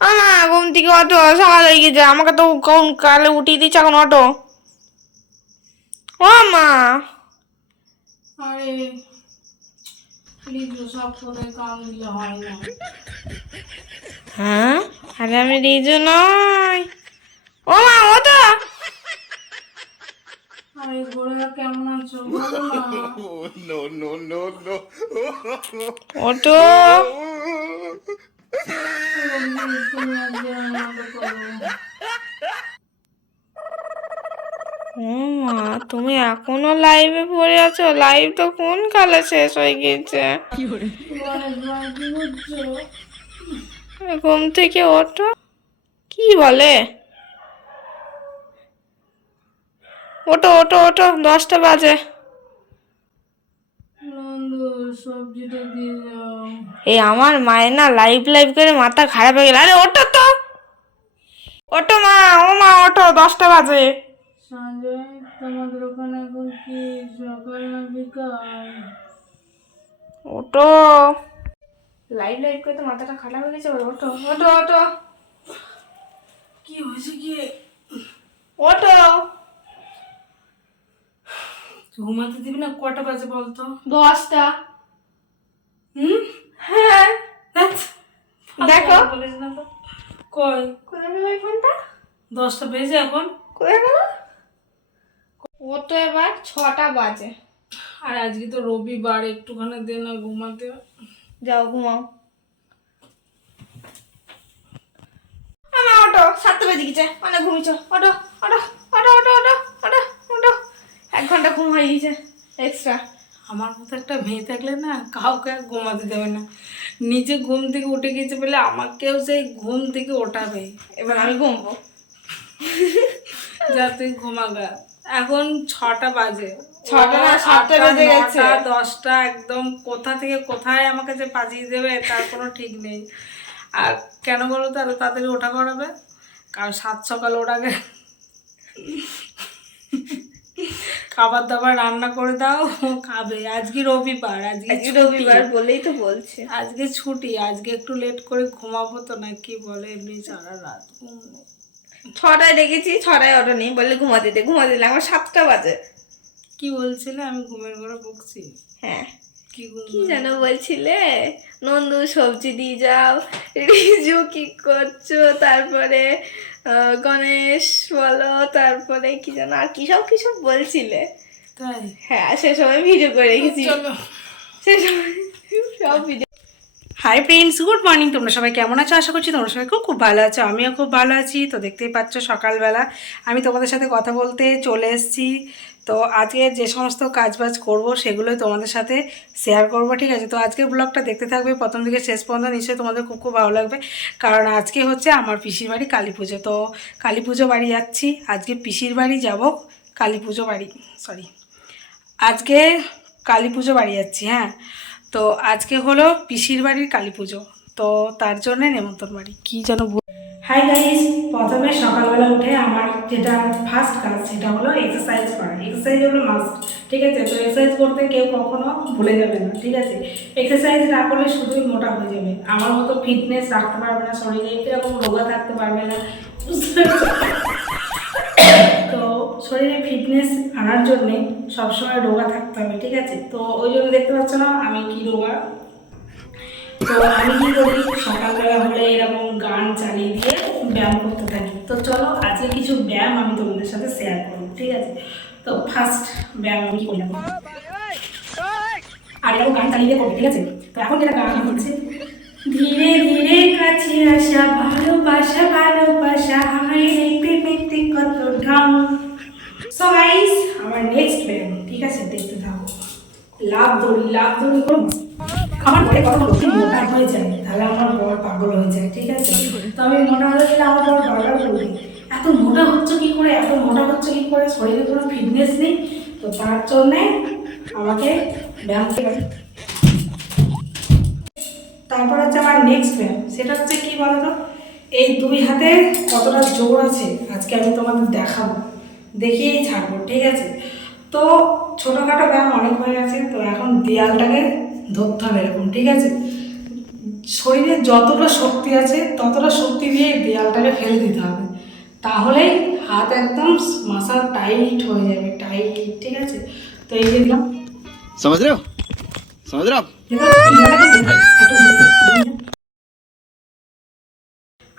আমা ঘুম থেকে অটো সকাল হয়ে গেছে আমাকে তো কোন কালে উঠিয়ে দিচ্ছে এখন অটো ও মা। আরে হয় না। আরে আমি রিজু নয় ও মা ও তো আরে ও মা তুমি এখনও লাইভে পড়ে আছো? লাইভ তো কোন কালে শেষ হয়ে গেছে ঘুম থেকে ওঠো। কি বলে? ওটো ওটো ওটো দশটা বাজে। সবজিটা দিয়ে যাও। এই আমার মায়ের না লাইভ লাইভ করে মাথা খারাপ হয়ে গেল। আরে ওটো তো। ওটো মা ও মা ওটো দশটা বাজে। সঞ্জয় তোমাদের ওখানে এখন কি সকাল না বিকাল? ওটো লাইভ লাইভ করে তো মাথাটা খারাপ হয়ে গেছে ওটো ওটো ওটো কি হয়েছে কি? ওটো ঘুমাতে দিবি না কটা বাজে বলতো? দশটা। হুম? হ্যাঁ। দেখো। বলিস না তো। কই? কোথায় গেল ফোনটা? দশটা বেজে এখন। কোথায় গেল ও তো এবার ছটা বাজে। আর আজকে তো রবিবার একটুখানি দে না ঘুমাতে যাও ঘুমাও। আমার অটো সাতটা বেজে গেছে। অনেক ঘুমিয়েছ। Auto auto auto auto auto auto auto এক ঘণ্টা ঘুম হয়ে গেছে এক্সট্রা আমার মতো একটা মেয়ে থাকলে না কাউকে আর ঘুমাতে দেবে না। নিজে ঘুম থেকে উঠে গেছে বলে আমাকেও সেই ঘুম থেকে ওঠাবে। এবার আমি ঘুমবো। যা তুই ঘুমাগা এখন ছটা বাজে। ছটা না, সাতটা বেজে গেছে। দশটা একদম কোথা থেকে কোথায় আমাকে যে বাজিয়ে দেবে তার কোনো ঠিক নেই। আর কেন বলো তো তাড়াতাড়ি ওঠা করাবে? কারণ সাত সকাল ওঠাবে খাবার দাবার রান্না করে দাও খাবে। আজকে রবিবার আজকে রবিবার বলেই তো বলছে। আজকে ছুটি আজকে একটু লেট করে ঘুমাবো তো না কি বলে এমনি সারা রাত ঘুম ছটায় ডেকেছি ছটায় অটো নেই বললে ঘুমাতে দিতে ঘুমাতে দিলে আমার সাতটা বাজে। কি বলছিলে? আমি ঘুমের ঘরে বকছি হ্যাঁ। কি ঘুম কি যেন বলছিলে? নন্দু সবজি দিয়ে যাও রিজু কি করছ? তারপরে গণেশ বলো তারপরে কি যেন আর কি সব কিছু বলছিলে। তাই? হ্যাঁ সে সময় ভিডিও করে রেখেছি সে সময় সব video hi friends good morning তোমরা সবাই কেমন আছো? আশা করছি তোমরা সবাই খুব খুব ভালো আছো। আমিও খুব ভালো আছি। তো দেখতেই পাচ্ছ সকালবেলা। আমি তোমাদের সাথে কথা বলতে চলে এসেছি। তো আজকে যে সমস্ত কাজবাজ করব সেগুলোই তোমাদের সাথে শেয়ার করব, ঠিক আছে? তো আজকের ব্লগটা দেখতে থাকবে, প্রথম থেকে শেষ পর্যন্ত নিশ্চয়ই তোমাদের খুব খুব ভালো লাগবে। কারণ আজকে হচ্ছে আমার পিসির বাড়ি কালী পুজো। তো কালী পুজো বাড়ি যাচ্ছি। আজকে পিসির বাড়ি যাব, কালী পুজো বাড়ি সরি আজকে কালী পুজো বাড়ি যাচ্ছি হ্যাঁ? তো আজকে হলো পিসির বাড়ির কালী পুজো। তো তার জন্যে নেমন্তন্ন বাড়ি। কি যেন হাই গাইস প্রথমে সকালবেলা উঠে আমার যেটা ফার্স্ট কাজ সেটা হলো এক্সারসাইজ করা। এক্সারসাইজ হলো মাস্ট ঠিক আছে? তো এক্সারসাইজ করতে কেউ কখনো ভুলে যাবে না, ঠিক আছে? এক্সারসাইজ না করলে শুধুই মোটা হয়ে যাবে। আমার মতো ফিটনেস রাখতে পারবে না, শরীরে এরকম রোগা থাকতে পারবে না। তো শরীরে ফিটনেস আনার জন্যে সবসময় রোগা থাকতে হবে, ঠিক আছে? তো ওই জন্য দেখতে পাচ্ছ না, আমি কি রোগা? তো আমি কি করি? সকালবেলা হলে এরকম গান চালিয়ে দিয়ে ব্যায়াম করতে থাকি। তো চলো, আজকে কিছু ব্যায়াম আমি তোমাদের সাথে শেয়ার করব, ঠিক আছে? তো ফার্স্ট ব্যায়াম আমি করলাম আর এরকম গান চালিয়ে করব, ঠিক আছে? তো এখন যেটা গান হচ্ছে ধীরে ধীরে কাছে আসা, ভালোবাসা ভালোবাসা হাই কত ঢং। সো গাইস আমার নেক্সট ব্যায়াম, ঠিক আছে? দেখতে থাকো। লাভ দড়ি লাভ দড়ি করব আমার ঘরে কত লোক মোটা হয়ে যায়, তাহলে আমার বর পাগল হয়ে যায়, ঠিক আছে? তো আমি মোটা হয়ে গেলে আমার বর বারবার বলবে এত মোটা হচ্ছে কি করে, এত মোটা হচ্ছে কি করে? শরীরে কোনো ফিটনেস নেই, তো তার জন্যে আমাকে ব্যায়াম তারপর হচ্ছে আমার নেক্সট ব্যায়াম, সেটা হচ্ছে কি বলতো? এই দুই হাতে কতটা জোর আছে, আজকে আমি তোমাদের দেখাবো। দেখিয়েই ছাড়বো, ঠিক আছে? তো ছোটোখাটো ব্যায়াম অনেক হয়ে গেছে তো এখন দেয়ালটাকে ধরতে হবে এরকম ঠিক আছে? শরীরে যতটা শক্তি আছে ততটা শক্তি দিয়ে দেয়ালটাকে ফেলে দিতে হবে। তাহলেই হাত একদম মাসা টাইট হয়ে যাবে টাইট ঠিক আছে? তো এই দেখলাম সমাজ সমুদ্র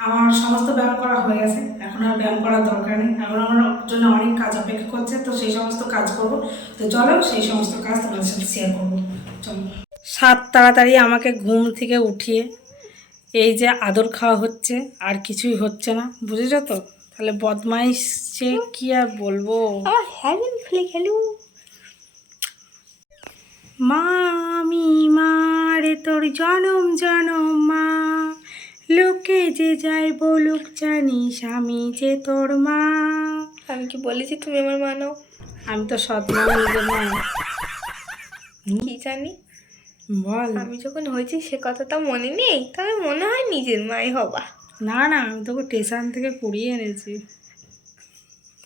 আমার সমস্ত ব্যায়াম করা হয়ে গেছে। এখন আর ব্যায়াম করার দরকার নেই। এখন আমার জন্য অনেক কাজ অপেক্ষা করছে তো সেই সমস্ত কাজ করব। তো চলো সেই সমস্ত কাজ তোমাদের সাথে শেয়ার করব। চলো। সাত তাড়াতাড়ি আমাকে ঘুম থেকে উঠিয়ে এই যে আদর খাওয়া হচ্ছে আর কিছুই হচ্ছে না। বুঝেছ তো? তাহলে বদমাইশ সে কি আর বলব? হ্যাভেন খুলে মা আমি মারে তোর জনম জনম মা। লোকে যে যায় বলুক জানিস আমি যে তোর মা। আমি কি বলেছি তুমি আমার মানো আমি তো সৎ মা নিজের মা। কি জানি? বল। আমি যখন হয়েছি সে কথাটা মনে নেই তবে মনে হয় নিজের মাই হবা। না না আমি তোকে স্টেশন থেকে কুড়িয়ে এনেছি।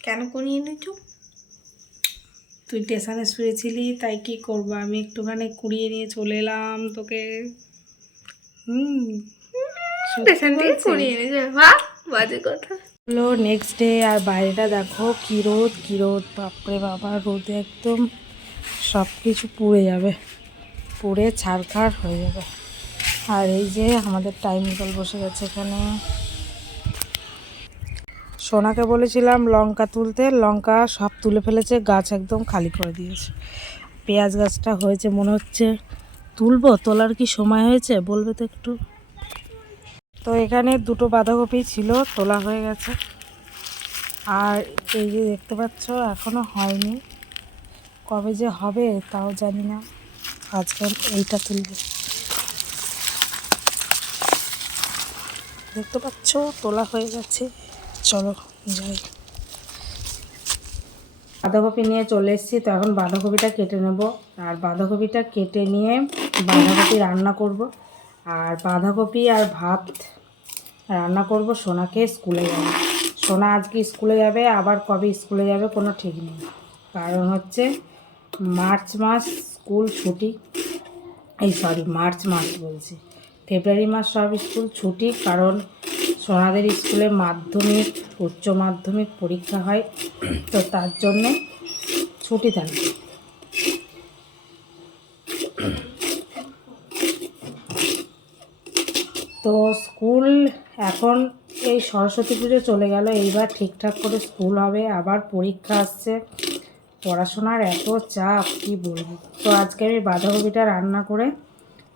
কেন করিয়ে এনেছো? তুই স্টেশনে শুয়েছিলি তাই কি করব? আমি একটুখানি কুড়িয়ে নিয়ে চলে এলাম তোকে। হুম। স্টেশন থেকে করিয়ে এনেছো। বাহ বাজে কথা। হলো নেক্সট ডে আর বাইরেটা দেখো কী রোদ কী রোদ বাপরে বাবা রোদে একদম সব কিছু পুড়ে যাবে। পুড়ে ছাড়খাড় হয়ে যাবে। আর এই যে আমাদের টাইম কল বসে গেছে এখানে। সোনাকে বলেছিলাম লঙ্কা তুলতে লঙ্কা সব তুলে ফেলেছে গাছ একদম খালি করে দিয়েছে। পেঁয়াজ গাছটা হয়েছে মনে হচ্ছে তুলবো তোলার কি সময় হয়েছে? বলবে তো একটু। তো এখানে দুটো বাঁধাকপি ছিল, তোলা হয়ে গেছে। আর এই যে দেখতে পাচ্ছ, এখনও হয়নি। কবে যে হবে তাও জানি না। আজকাল এইটা তুলবে। দেখতে পাচ্ছ, তোলা হয়ে গেছে। চলো, যাই। বাঁধাকপি নিয়ে চলে এসেছি, তো এখন বাঁধাকপিটা কেটে নেব। আর বাঁধাকপিটা কেটে নিয়ে বাঁধাকপি রান্না করব। আর বাঁধাকপি আর ভাত রান্না করব, সোনাকে স্কুলে যাবে। সোনা আজকে স্কুলে যাবে, আবার কবে স্কুলে যাবে কোনো ঠিক নেই। কারণ হচ্ছে মার্চ মাস স্কুল ছুটি। এই সরি, মার্চ মাস বলছি। ফেব্রুয়ারি মাস সব স্কুল ছুটি, কারণ সোনাদের স্কুলে মাধ্যমিক, উচ্চ মাধ্যমিক পরীক্ষা হয়। তো তার জন্যে ছুটি থাকবে তো স্কুল এখন এই সরস্বতী পুজো চলে গেল, এইবার ঠিকঠাক করে স্কুল হবে, আবার পরীক্ষা আসছে। পড়াশোনার এত চাপ, কি বলব? তো আজকে আমি বাঁধাকপিটা রান্না করে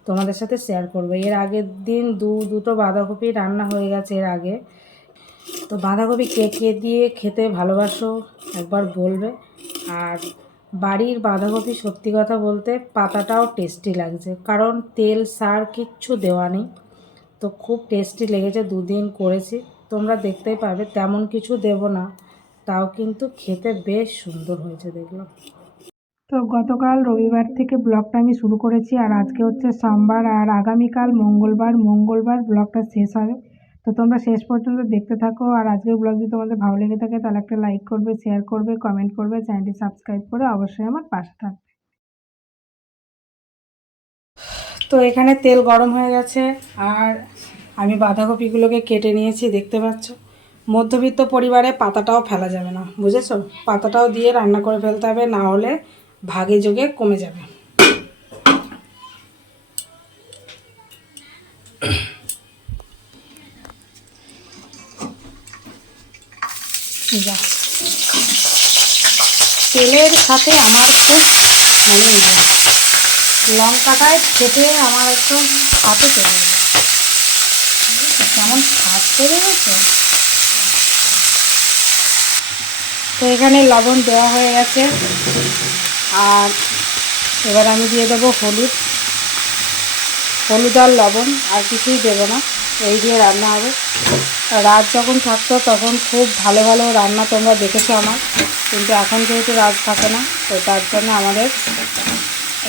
তোমাদের সাথে শেয়ার করব। এর আগের দিন দু, দুটো বাঁধাকপি রান্না হয়ে গেছে এর আগে। তো বাঁধাকপি কে কে দিয়ে খেতে ভালোবাসো একবার বলবে। আর বাড়ির বাঁধাকপি সত্যি কথা বলতে পাতাটাও টেস্টি লাগছে, কারণ তেল সার কিচ্ছু দেওয়া নেই। তো খুব টেস্টি লেগেছে, দুদিন করেছি। তোমরা দেখতেই পাবে তেমন কিছু দেব না। তাও কিন্তু খেতে বেশ সুন্দর হয়েছে, দেখলাম। তো গতকাল রবিবার থেকে ব্লগটা আমি শুরু করেছি, আর আজকে হচ্ছে সোমবার, আর আগামীকাল মঙ্গলবার মঙ্গলবার ব্লগটা শেষ হবে। তো তোমরা শেষ পর্যন্ত দেখতে থাকো, আর আজকের ব্লগ যদি তোমাদের ভালো লেগে থাকে, তাহলে একটা লাইক করবে শেয়ার করবে কমেন্ট করবে চ্যানেলটি সাবস্ক্রাইব করে অবশ্যই আমার পাশে থাকবে। তো এখানে তেল গরম হয়ে গেছে আর আমি বাঁধাকপিগুলোকে কেটে নিয়েছি, দেখতে পাচ্ছ। মধ্যবিত্ত পরিবারে পাতাটাও ফেলা যাবে না, বুঝেছ? পাতাটাও দিয়ে রান্না করে ফেলতে হবে, না হলে ভাগে যোগে কমে যাবে। তেলের সাথে আমার খুব মানে লঙ্কাটায় খেতে আমার একদম হাতে চলে গেল। কেমন স্বাদ চলে গেছে। তো এখানে লবণ দেওয়া হয়ে গেছে। আর এবার আমি দিয়ে দেবো হলুদ। হলুদ আর লবণ, আর কিছুই দেবো না। এই দিয়ে রান্না হবে। রাত যখন থাকতো তখন খুব ভালো ভালো রান্না তোমরা দেখেছ আমার। কিন্তু এখন যেহেতু রাত থাকে না, তো তার জন্য আমাদের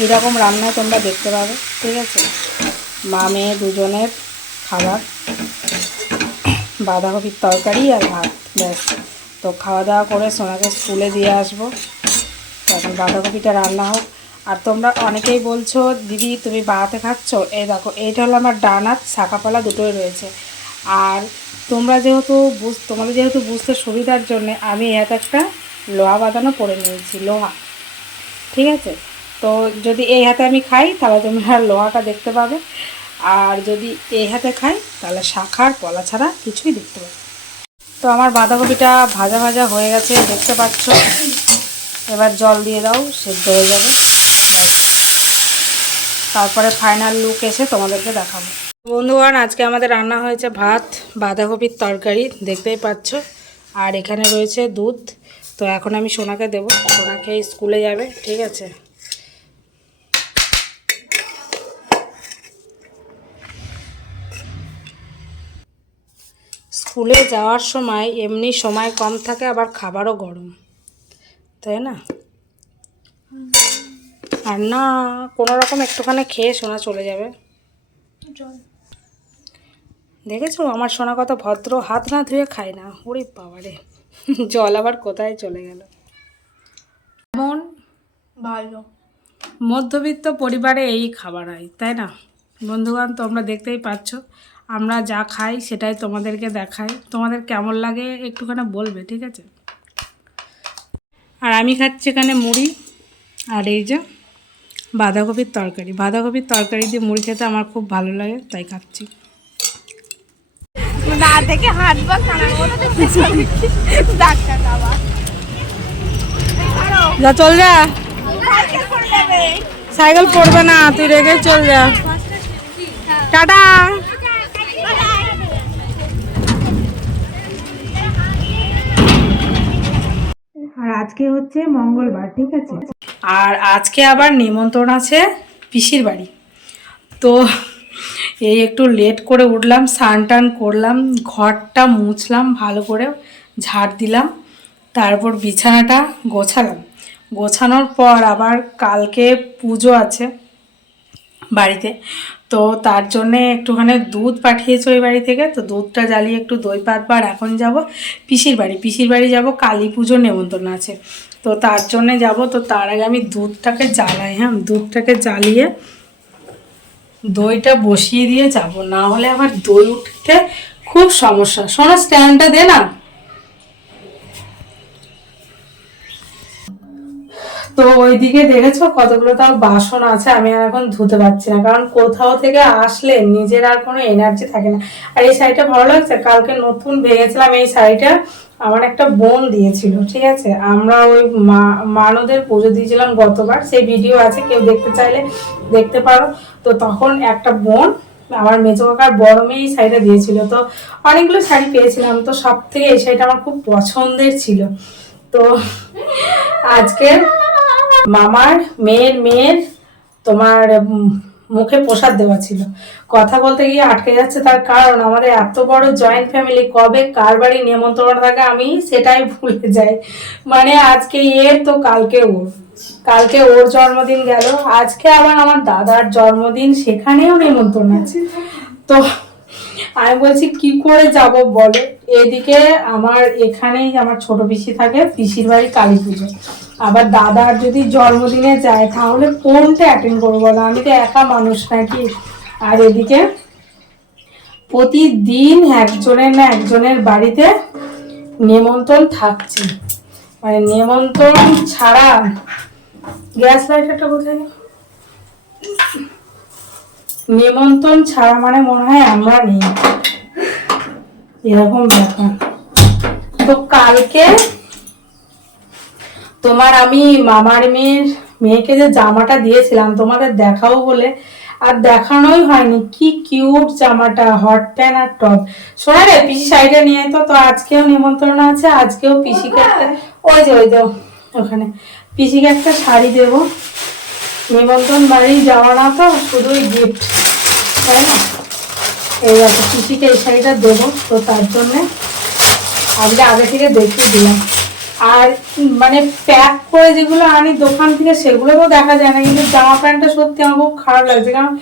এইরকম রান্না তোমরা দেখতে পাবে, ঠিক আছে? মা মেয়ে দুজনের খাবার, বাঁধাকপির তরকারি আর ভাত, ব্যাস। তো খাওয়া দাওয়া করে সোনাকে স্কুলে দিয়ে আসব। তো এখন বাঁধাকপিটা রান্না হোক। আর তোমরা অনেকেই বলছো, দিদি, তুমি বাড়াতে খাচ্ছ? এই দেখো, এইটা হলো আমার ডান হাত শাখাপালা দুটোই রয়েছে। আর তোমরা যেহেতু বুঝ, তোমাদের যেহেতু বুঝতে সুবিধার জন্যে আমি এই হাতে একটা লোহা বাঁধানো পরে নিয়েছি, লোহা। ঠিক আছে? তো যদি এই হাতে আমি খাই, তাহলে তোমরা লোহাটা দেখতে পাবে। আর যদি এই হাতে খাই, তাহলে শাখার পলা ছাড়া কিছুই দেখতে পাবে তো আমার বাঁধাকপিটা ভাজা ভাজা হয়ে গেছে, দেখতে পাচ্ছ? এবার জল দিয়ে দাও, সেদ্ধ হয়ে যাবে। তারপরে ফাইনাল লুক এসে তোমাদেরকে দেখাবো। বন্ধুগণ, আজকে আমাদের রান্না হয়েছে ভাত, বাঁধাকপির তরকারি, দেখতেই পাচ্ছ? আর এখানে রয়েছে দুধ। তো এখন আমি সোনাকে দেবো। সোনাকে স্কুলে যাবে, ঠিক আছে? স্কুলে যাওয়ার সময় এমনি সময় কম থাকে আবার খাবারও গরম। তাই না? আর না কোনো রকম একটুখানি খেয়ে সোনা চলে যাবে। দেখেছ? আমার সোনা কত ভদ্র হাত না ধুয়ে খায় না। ওরে বাবারে জল আবার কোথায় চলে গেল? এমন ভালো। মধ্যবিত্ত পরিবারে এই খাবার হয় তাই না? বন্ধুগণ তোমরা দেখতেই পাচ্ছ। আমরা যা খাই সেটাই তোমাদেরকে দেখাই। তোমাদের কেমন লাগে একটুখানি বলবে ঠিক আছে? আর আমি খাচ্ছি এখানে মুড়ি আর এই যে বাঁধাকপির তরকারি। বাঁধাকপির তরকারি দিয়ে মুড়ি খেতে আমার খুব ভালো লাগে তাই খাচ্ছি। না ডাক্তার বাবা। যা চল যা। সাইকেল পড়বে না তুই রেখে চল যা। টাটা। আর আজকে হচ্ছে মঙ্গলবার, ঠিক আছে? আর আজকে আবার নিমন্ত্রণ আছে পিসির বাড়ি। তো এই একটু লেট করে উঠলাম স্নান টান করলাম, ঘরটা মুছলাম, ভালো করে ঝাড় দিলাম, তারপর বিছানাটা গোছালাম। গোছানোর পর আবার কালকে পুজো আছে বাড়িতে। তো তার জন্যে একটুখানি দুধ পাঠিয়েছে ওই বাড়ি থেকে, তো দুধটা জ্বালিয়ে একটু দই পাতবার এখন যাব পিসির বাড়ি। পিসির বাড়ি যাব কালী পুজোর নেমন্তন্ন আছে। তো তার জন্যে যাব, তো তার আগে আমি দুধটাকে জ্বালাই হ্যাঁ দুধটাকে জ্বালিয়ে দইটা বসিয়ে দিয়ে যাব। না হলে আবার দই উঠতে খুব সমস্যা। শোনো, স্ট্যান্ডটা দে না। তো ওইদিকে দেখেছ কতগুলো তাও বাসন আছে, আমি আর এখন ধুতে পারছি না। কারণ কোথাও থেকে আসলে নিজের আর কোনো এনার্জি থাকে না। আর এই শাড়িটা ভালো লাগছে? কালকে নতুন ভেঙেছিলাম এই শাড়িটা, আমার একটা বোন দিয়েছিল, ঠিক আছে? আমরা ওই মা- মানদের পুজো দিয়েছিলাম গতবার, সেই ভিডিও আছে, কেউ দেখতে চাইলে দেখতে পারো। তো তখন একটা বোন আমার মেজো কাকার বড় মেয়ে এই শাড়িটা দিয়েছিল। তো অনেকগুলো শাড়ি পেয়েছিলাম, তো সব থেকে এই শাড়িটা আমার খুব পছন্দের ছিল। তো আজকে মামার, মেয়ের মেয়ের তোমার মুখে প্রসাদ দেওয়া ছিল। কথা বলতে গিয়ে আটকে যাচ্ছে তার কারণ, আমাদের এত বড় জয়েন্ট ফ্যামিলি কবে কার বাড়ি নিমন্ত্রণ থাকে আমি সেটাই ভুলে যাই। মানে আজকে এর তো কালকে ওর। কালকে ওর জন্মদিন গেল, আজকে আবার আমার দাদার জন্মদিন, সেখানেও নিমন্ত্রণ আছে। তো আমি বলছি, কি করে যাব বলো? এদিকে আমার এখানেই আমার ছোট পিসি থাকে, পিসির বাড়ি কালী পুজো। আবার দাদার যদি জন্মদিনে যায়, তাহলে কোনটা অ্যাটেন্ড করব বলো? আমি তো একা মানুষ নাকি? আর এদিকে, প্রতিদিন একজনের না একজনের বাড়িতে নেমন্তন্ন থাকছে। মানে নেমন্তন্ন ছাড়া গ্যাস লাইটারটা গেল? নিমন্ত্রণ ছাড়া মানে মনে হয় আমরা নেই। এরকম ব্যাপার। তো কালকে তোমার আমি মামার মেয়ের মেয়েকে যে জামাটা দিয়েছিলাম তোমাদের দেখাও বলে। আর দেখানোই হয়নি। কি কিউট জামাটা হট প্যান্ট আর টপ শোনা রে পিসি শাড়িটা নিয়ে তো তো আজকেও নিমন্ত্রণ আছে আজকেও পিসিকে একটা ওই যে ওই যে ওখানে। পিসিকে একটা শাড়ি দেবো। নিমন্ত্রণ বাড়ি যাওয়া না তো শুধুই গিফট তাই না? এই আছে পিসিকে এই শাড়িটা দেবো তো তার জন্যে। আজকে আগে থেকে দেখিয়ে দিলাম। আর মানে প্যাক করে যেগুলো আনি দোকান থেকে সেগুলোও দেখা যায় না, কিন্তু জামা প্যান্টটা সত্যি আমার খুব খারাপ লাগছে, কারণ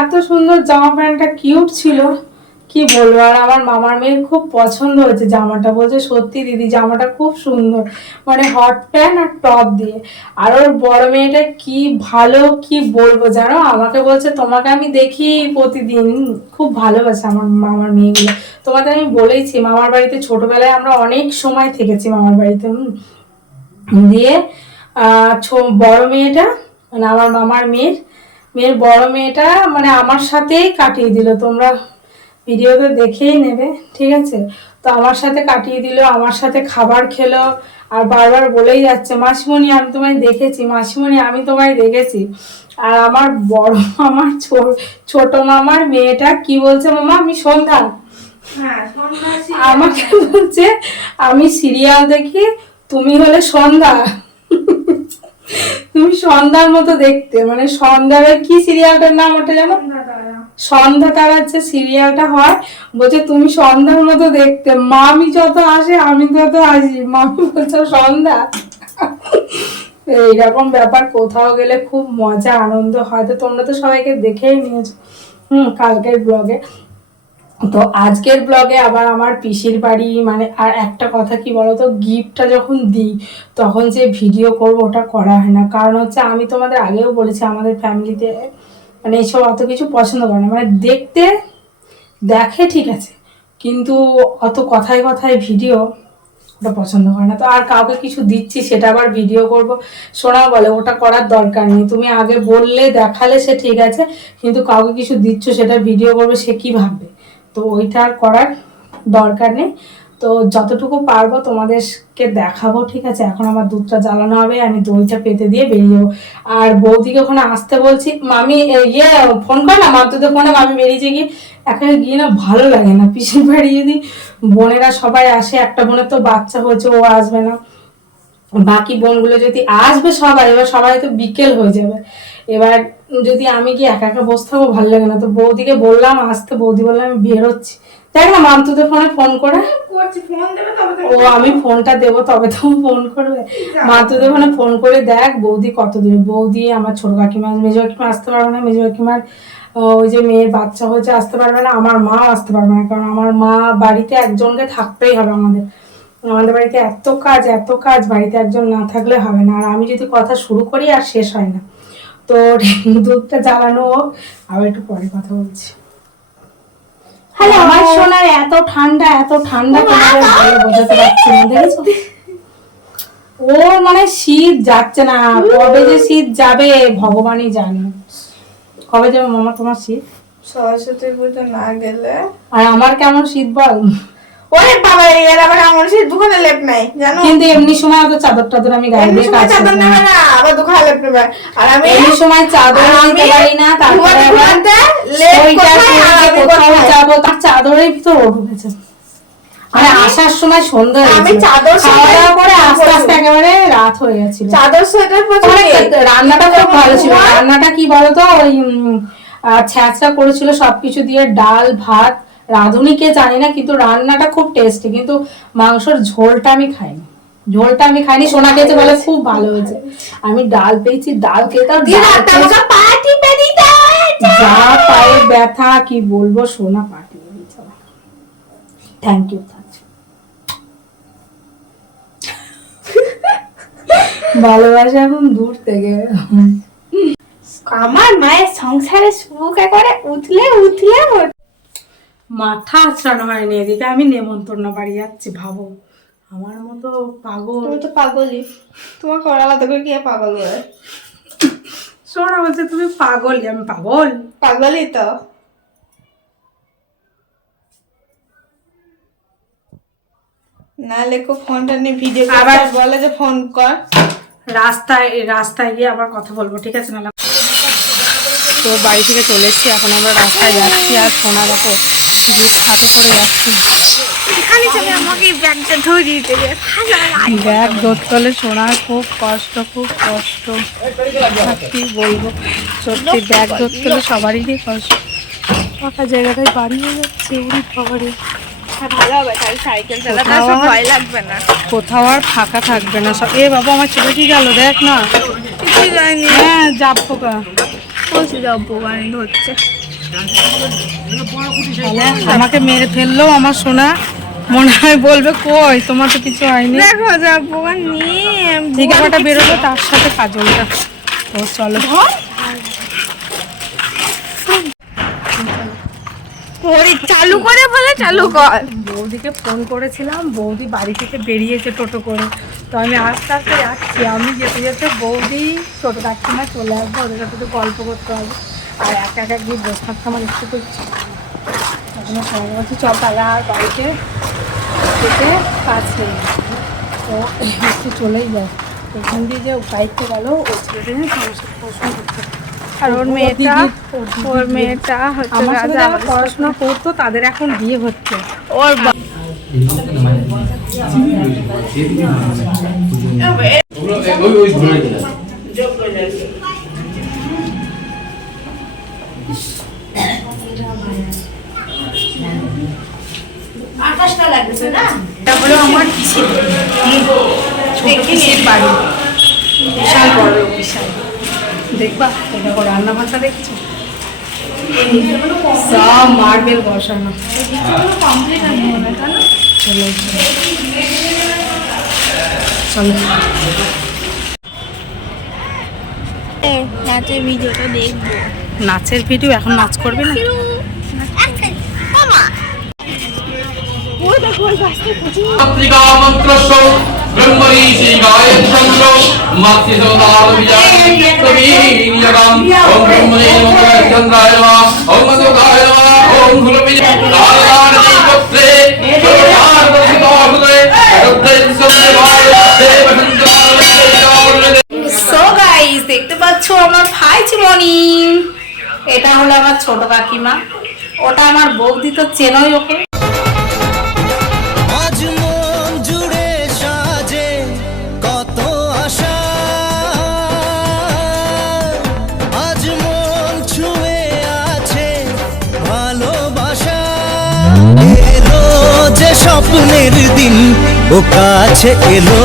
এত সুন্দর জামা প্যান্টটা কিউট ছিল। কি বলব? আর আমার মামার মেয়ের খুব পছন্দ হয়েছে জামাটা, বলছে, সত্যি দিদি, জামাটা খুব সুন্দর। মানে হট প্যান্ট আর টপ দিয়ে। আর ওর বড় মেয়েটা কি ভালো কি বলব জানো? আমাকে বলছে, তোমাকে আমি দেখি প্রতিদিন। খুব ভালোবাসে আমার মামার মেয়েগুলো। তোমাদের আমি বলেইছি, মামার বাড়িতে ছোটবেলায় আমরা অনেক সময় থেকেছি মামার বাড়িতে দিয়ে বড় মেয়েটা মানে আমার মামার মেয়ের মেয়ের বড় মেয়েটা মানে আমার সাথেই কাটিয়ে দিল। তোমরা ভিডিওতে দেখেই নেবে ঠিক আছে? তো আমার সাথে কাটিয়ে দিল আমার সাথে খাবার খেলো আর বারবার বলেই যাচ্ছে মাসিমণি আমি তোমায় দেখেছি মাসিমণি আমি তোমায় দেখেছি। আর আমার বড় মামার ছোট মামার মেয়েটা কি বলছে মামা? আমি সন্ধ্যা। হ্যাঁ আমাকে বলছে আমি সিরিয়াল দেখি তুমি হলে সন্ধ্যা। তুমি সন্ধ্যার মতো দেখতে মানে সন্ধ্যার কি সিরিয়ালটার নাম ওটা জানো? সন্ধ্যা তারা যে সিরিয়ালটা হয়। বলছে, তুমি সন্ধ্যার মতো দেখতে। মামি যত আসে, আমি তত আসি। মামি বলছে, সন্ধ্যা? এইরকম ব্যাপার, কোথাও গেলে খুব মজা, আনন্দ হয়। তো তোমরা তো সবাইকে দেখেই নিয়েছো, হুম, কালকের ব্লগে। তো আজকের ব্লগে আবার আমার পিসির বাড়ি মানে আর একটা কথা কি বলতো, গিফটটা যখন দিই, তখন যে ভিডিও করব, ওটা করা হয় না। কারণ হচ্ছে, আমি তোমাদের আগেও বলেছি, আমাদের ফ্যামিলিতে মানে এইসব অত কিছু পছন্দ করে না। মানে দেখতে দেখে ঠিক আছে, কিন্তু অত কথায় কথায় ভিডিও ওটা পছন্দ করে না। তো আর কাউকে কিছু দিচ্ছি সেটা আবার ভিডিও করব। সোনা বলে ওটা করার দরকার নেই। তুমি আগে বললে দেখালে সে ঠিক আছে, কিন্তু কাউকে কিছু দিচ্ছ সেটা ভিডিও করবে সে কী ভাববে? তো ওইটা আর করার দরকার নেই। তো যতটুকু পারব তোমাদেরকে দেখাবো, ঠিক আছে? এখন আমার দুধটা জ্বালানো হবে, আমি দইটা পেতে দিয়ে বেরিয়ে যাব। আর বৌদিকে ওখানে আসতে বলছি, মামি ইয়ে ফোন কর না মাতুদের ফোনে মামি বেরিয়েছে গিয়ে। একা গিয়ে না ভালো লাগে না পিসির বাড়ি যদি বোনেরা সবাই আসে, একটা বোনের তো বাচ্চা হয়েছে, ও আসবে না। বাকি বোনগুলো যদি আসবে সবাই, এবার সবাই তো বিকেল হয়ে যাবে। এবার যদি আমি কি একা একা বসে থাকব, ভালো লাগে না। তো বৌদিকে বললাম, আসতে বৌদি বললাম আমি বেরোচ্ছি। দেখ না মাম তোদের ফোনে ফোন করে। তো ও আমি ফোনটা দেবো তবে তো ফোন করবে। মা তোদের ফোনে ফোন করে দেখ বৌদি কত দূরে বৌদি আমার ছোট কাকিমা মেজো কাকিমা আসতে পারবে না মেজো কাকিমার ওই যে মেয়ের বাচ্চা হয়েছে আসতে পারবে না আমার মাও আসতে পারবে না কারণ আমার মা বাড়িতে একজনকে থাকতেই হবে আমাদের। আমাদের বাড়িতে এত কাজ এত কাজ বাড়িতে একজন না থাকলে হবে না। আর আমি যদি কথা শুরু করি আর শেষ হয় না। তো দুধটা জ্বালানো হোক আবার একটু পরে কথা বলছি। হ্যালো আমার সোনার এত ঠান্ডা এত ঠান্ডা তোমাদের ভালো বোঝাতে পারছি না দেখেছ? ও মানে শীত যাচ্ছে না কবে যে শীত যাবে ভগবানই জানে। কবে যাবে মামা তোমার শীত? সরস্বতী পুজো না গেলে? আর আমার কেমন শীত বল? ওরে বাবা এর আবার আমার সে দোকানে লেপ নাই জানো? কিন্তু এমনি সময় চাদর টাদর আমি গায়ে দিয়ে কাজ চাদর না। নেবে না আবার দোকানে লেপ নেবে। আর আমি এমনি সময় চাদর নিতে আমি পারি না তারপরে ঘুমাতে আবার লেপ কোথায় আর আমি কোথাও কোথায়? যাব তার চাদরের ভিতর ও ঢুকেছে। মানে আসার সময় সন্ধ্যা আমি চাদর খাওয়া দাওয়া করে আস্তে আস্তে একেবারে রাত হয়ে গেছিল। চাদর সোয়েটার পরে রান্নাটা খুব ভালো ছিল। রান্নাটা কি বলতো? ওই ছ্যাঁচড়া করেছিল সবকিছু দিয়ে ডাল ভাত রাঁধুনিকে জানি না কিন্তু রান্নাটা খুব টেস্টি কিন্তু মাংসর ঝোলটা আমি খাইনি। ঝোলটা আমি খাইনি সোনা খেয়েছে বলে খুব ভালো হয়েছে। আমি ডাল পেয়েছি ডাল। যা পায়ে ব্যথা কি বলব সোনা পাটি থ্যাংক ইউ ভালোবাসা এখন দূর থেকে। আমার মায়ের সংসারে সুখে করে উঠলে উঠলে। মাথা আছড়ানো হয়নি এদিকে আমি নেমন্তন্ন বাড়ি যাচ্ছি ভাবো। আমার মতো পাগল। তুমি তো পাগলই। তোমাকে ওরা আলাদা করে কি পাগল বলে? সোনা বলছে তুমি পাগলই আমি পাগল। পাগলই তো। নাহলে কো ফোনটা নিয়ে ভিডিও আবার- বলে যে ফোন কর। রাস্তায় রাস্তায় গিয়ে আবার কথা বলব ঠিক আছে না তো বাড়ি থেকে চলে এসেছি এখন আমরা রাস্তায় যাচ্ছি আর সোনা দেখো। হাতে করে যাচ্ছি ব্যাগ খুব কষ্ট খুব কষ্ট। বলব সত্যি ব্যাগ সবারই কষ্ট। ফাঁকা জায়গাটায় যাচ্ছে উড়ি খবরে। আর কোথাও আর- না। কোথাও আর ফাঁকা থাকবে না। সব এ বাবা আমার ছেলে কি গেল? দেখ না। হ্যাঁ যাব পোকা বলছি যাও বোগানি ধরছে। আমাকে মেরে ফেললেও আমার সোনা। মনে হয় বলবে কই তোমার তো কিছু হয়নি। দেখো নিয়ে বেরোলো তার সাথে কাজলটা। তো চলো। চালু করে বলে চালু কর। বৌদিকে ফোন করেছিলাম বৌদি বাড়ি থেকে বেরিয়েছে টোটো করে। তো আমি আস্তে আস্তে যাচ্ছি। আমি যেতে যেতে বৌদি টোটো ডাকছি না চলে আসব ওদের সাথে তো গল্প করতে হবে। আর একা একা গিয়ে বসে থাকতে আমার একটু। তখন বলছি চল তাহলে আর বাড়িতে থেকে কাজ নেই। তো একটু চলেই যায়। এখান দিয়ে যে বাইকটা গেল ও ছেলেটা সাথে পড়াশোনা করতে আর ওর মেয়েটা ওর মেয়েটা হচ্ছে আমার সাথে যারা পড়াশোনা করতো তাদের এখন বিয়ে হচ্ছে। ওর বা- এটা হলো আমার ছোট পিসির বাড়ি? বিশাল বড় বিশাল। দেখবা দেখো রান্না ভাষা দেখছ? সব মার্বেল বসানো। চলো চলো। নাচের ভিডিওটা দেখব। নাচের ভিডিও এখন নাচ করবে না? দেখতে পাচ্ছো আমার ভাই চিমনি। এটা হলো আমার ছোট কাকিমা। ওটা আমার বৌদি তো চেনই ওকে। স্বপ্নের দিন, ও কাছে এলো।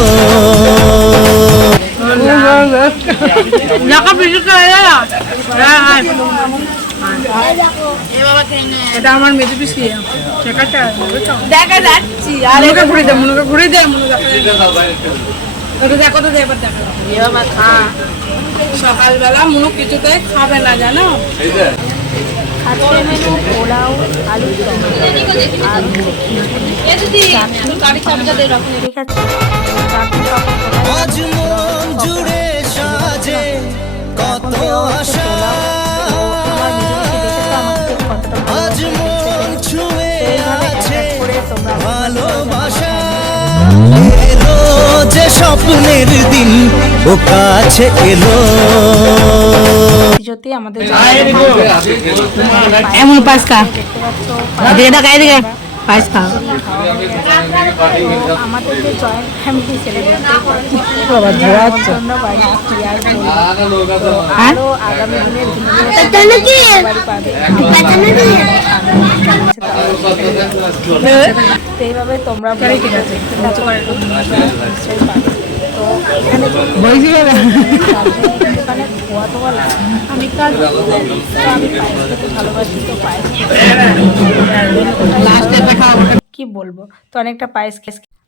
এটা আমার মেজু দেখা যাচ্ছি আর মনুকে ঘুরে দে মনুকে ঘুরে দে মনু দেখো সকালবেলা মনু কিছুতে খাবে না জানো আজকের মেনু পোলাও আর ঠিক আছে এলো যে স্বপ্নের দিন ও কাছে এলো। সত্যি আমাদের এমন পাঁচ খা দেখতে পাচ্ছ এদিকে। এদিকে খাওয়া আমাদের যে জয়েন্ট ফ্যামিলি সেলিব্রেট বাবা আর আগামী এইভাবে তোমরা ঠিক আছে লাগে আমি কি বলব? তো অনেকটা পায়েস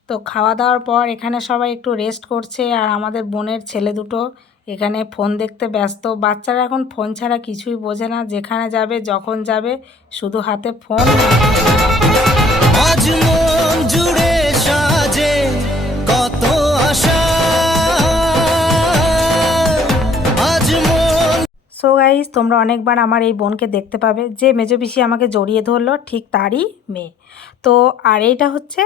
তো খাওয়া দাওয়ার পর এখানে সবাই একটু রেস্ট করছে আর আমাদের বোনের ছেলে দুটো এখানে ফোন দেখতে ব্যস্ত। বাচ্চারা এখন ফোন ছাড়া কিছুই বোঝে না। যেখানে যাবে, যখন যাবে, শুধু হাতে ফোন সো গাইস তোমরা অনেকবার আমার এই বোনকে দেখতে পাবে, যে মেজো পিসি আমাকে জড়িয়ে ধরলো ঠিক তারই মেয়ে। তো আর এইটা হচ্ছে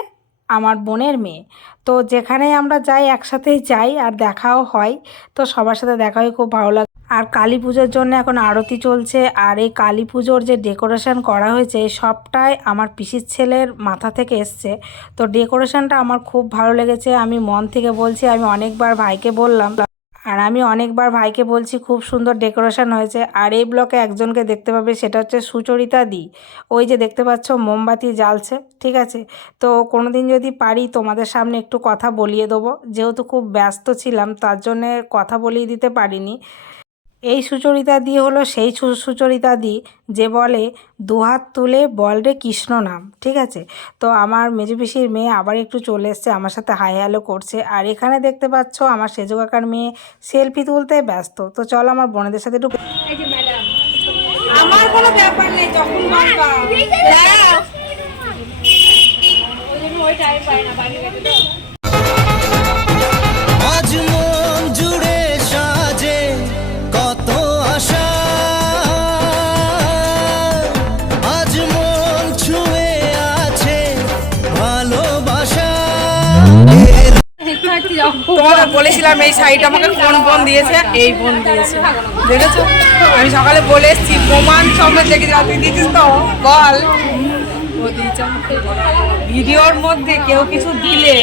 আমার বোনের মেয়ে। তো যেখানে আমরা যাই, একসাথেই যাই আর দেখাও হয়, তো সবার সাথে দেখা হয় খুব ভালো লাগে আর কালী পুজোর জন্য এখন আরতি চলছে, আর এই কালী পুজোর যে ডেকোরেশন করা হয়েছে সবটাই আমার পিসির ছেলের মাথা থেকে এসছে। তো ডেকোরেশনটা আমার খুব ভালো লেগেছে, আমি মন থেকে বলছি, আমি অনেকবার ভাইকে বললাম আর আমি অনেকবার ভাইকে বলছি, খুব সুন্দর ডেকোরেশন হয়েছে। আর এই ব্লকে একজনকে দেখতে পাবে, সেটা হচ্ছে সুচরিতা দি। ওই যে দেখতে পাচ্ছ, মোমবাতি জ্বালছে, ঠিক আছে? তো কোনো দিন যদি পারি, তোমাদের সামনে একটু কথা বলিয়ে দেবো। যেহেতু খুব ব্যস্ত ছিলাম, তার জন্যে কথা বলিয়ে দিতে পারিনি। এই সুচরিতা দি হলো সেই সু- সুচরিতা দি যে বলে দুহাত তুলে বল রে কৃষ্ণ নাম। ঠিক আছে? তো আমার মেজো পিসির মেয়ে আবার একটু চলে এসছে আমার সাথে হাই হ্যালো করছে। আর এখানে দেখতে পাচ্ছ আমার সেজো কাকার মেয়ে সেলফি তুলতে ব্যস্ত। তো চলো আমার বোনেদের সাথে একটু আমার কোনো ব্যাপার নেই যখন তোমাদের বলেছিলাম এই শাড়িটা আমাকে কোন বোন দিয়েছে? এই বোন দিয়েছে। দেখেছ? আমি সকালে বলে এসেছি, প্রমাণ সমেত দেখে যা, তুই দিয়েছিস তো? বল। ভিডিওর মধ্যে কেউ কিছু দিলে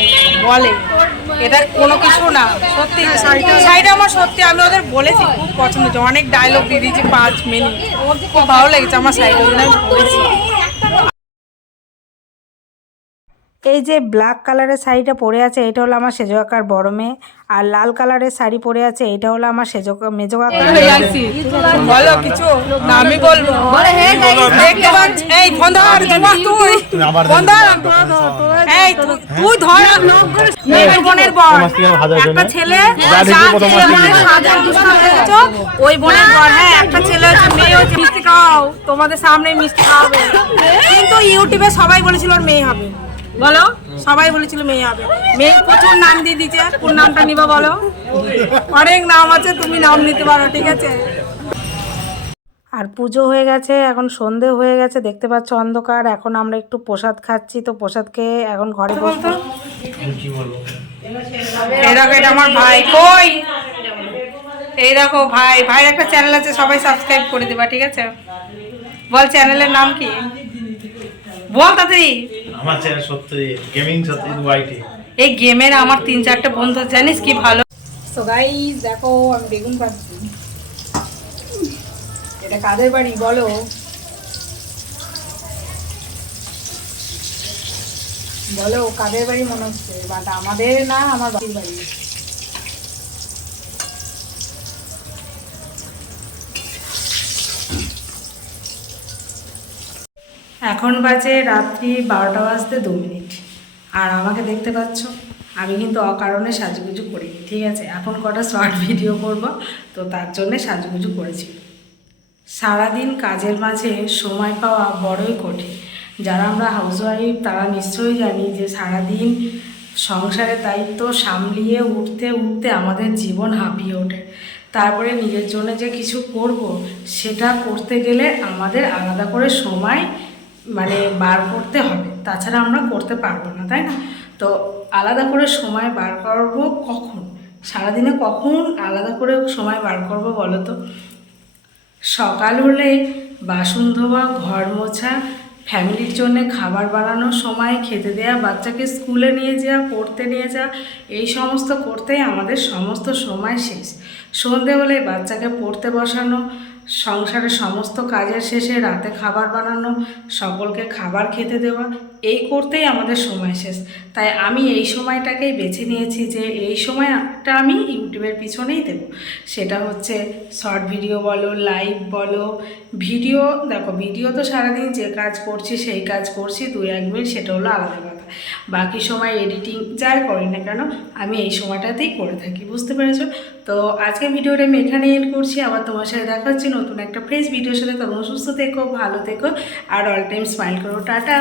বলে। এটা কোনো কিছু না, সত্যি। শাড়িটা আমার সত্যি, আমি ওদের বলেছি, খুব পছন্দ অনেক ডায়লগ দিয়ে দিয়েছি পাঁচ মিনিট। খুব ভালো লেগেছে আমার শাড়িটা আমি পরেছি এই যে ব্ল্যাক কালারের শাড়িটা পরে আছে এটা হলো আমার সেজো কাকার বড় মেয়ে। আর লাল কালারের শাড়ি পরে আছে এটা হলো আমার সেজো মেজো কাকার বলো কিছু? না আমি বলব। দেখতে পাচ্ছি এই ফোন ধর তোমার তুই। ফোন ধর এই তুই- ধর। মেয়ের বোনের বর। একটা ছেলে হয়ে ওই বোনের বর হ্যাঁ একটা ছেলে হচ্ছে মেয়ে হচ্ছে মিষ্টি খাও। তোমাদের সামনে মিষ্টি খাওয়াবে। কিন্তু ইউটিউবে সবাই বলেছিল ওর মেয়ে হবে। বলো? সবাই বলেছিল মেয়ে হবে। মেয়ে প্রচুর নাম দিয়ে দিচ্ছে কোন নামটা নিবা বলো? অনেক নাম আছে তুমি নাম নিতে পারো ঠিক আছে? আর পুজো হয়ে গেছে এখন সন্ধে হয়ে গেছে দেখতে পাচ্ছ অন্ধকার। এখন আমরা একটু প্রসাদ খাচ্ছি তো প্রসাদ খেয়ে এখন ঘরে বসবো। এই দেখো এটা আমার ভাই। কই? এই দেখো ভাই। ভাইয়ের একটা চ্যানেল আছে সবাই সাবস্ক্রাইব করে দেবা ঠিক আছে? বল চ্যানেলের নাম কি? বল তাড়াতাড়ি। আমার চ্যানেল সত্যি গেমিং সত্যি ওয়াইটি এই গেমের আমার তিন চারটে বন্ধু জানিস কি ভালো? সো গাইস দেখো আমি বেগুন পাচ্ছি এটা কাদের বাড়ি বলো? বলো কাদের বাড়ি মনে হচ্ছে? বাট আমাদের না আমার বাড়ির বাড়ি। এখন বাজে রাত্রি বারোটা বাজতে দু মিনিট। আর আমাকে দেখতে পাচ্ছ, আমি কিন্তু অকারণে সাজুগুজু করিনি, ঠিক আছে? এখন কটা শর্ট ভিডিও করব, তো তার জন্যে সাজুগুজু করেছি। সারাদিন কাজের মাঝে সময় পাওয়া বড়ই কঠিন। যারা আমরা হাউসওয়াইফ তারা নিশ্চয়ই জানি যে সারাদিন সংসারের দায়িত্ব সামলিয়ে উঠতে উঠতে আমাদের জীবন হাঁপিয়ে ওঠে। তারপরে নিজের জন্য যে কিছু করব, সেটা করতে গেলে আমাদের আলাদা করে সময় মানে বার করতে হবে। তাছাড়া আমরা করতে পারব না, তাই না? তো আলাদা করে সময় বার করব কখন? সারাদিনে কখন আলাদা করে সময় বার করব বলো তো? সকাল হলে বাসন ধোয়া, ঘর মোছা, ফ্যামিলির জন্য খাবার বানানোর সময় খেতে দেয়া, বাচ্চাকে স্কুলে নিয়ে যাওয়া, পড়তে নিয়ে যাওয়া, এই সমস্ত করতেই আমাদের সমস্ত সময় শেষ। সন্ধে হলে বাচ্চাকে পড়তে বসানো সংসারের সমস্ত কাজের শেষে রাতে খাবার বানানো, সকলকে খাবার খেতে দেওয়া, এই করতেই আমাদের সময় শেষ। তাই আমি এই সময়টাকেই বেছে নিয়েছি যে এই সময়টা আমি ইউটিউবের পিছনেই দেবো। সেটা হচ্ছে শর্ট ভিডিও বলো, লাইভ বলো, ভিডিও, দেখো, ভিডিও তো সারাদিন যে কাজ করছি, সেই কাজ করছি দুই এক মিনিট, সেটা হলো আলাদা কথা। বাকি সময় এডিটিং যাই করি না কেন, আমি এই সময়টাতেই করে থাকি, বুঝতে পেরেছ? তো আজকের ভিডিওটা আমি এখানে এন্ড করছি, আবার তোমার সাথে দেখা হচ্ছে নতুন একটা ফ্রেশ ভিডিওর সাথে। তোমরা সুস্থ থেকো, ভালো থেকো, আর অল টাইম স্মাইল করো। টাটা!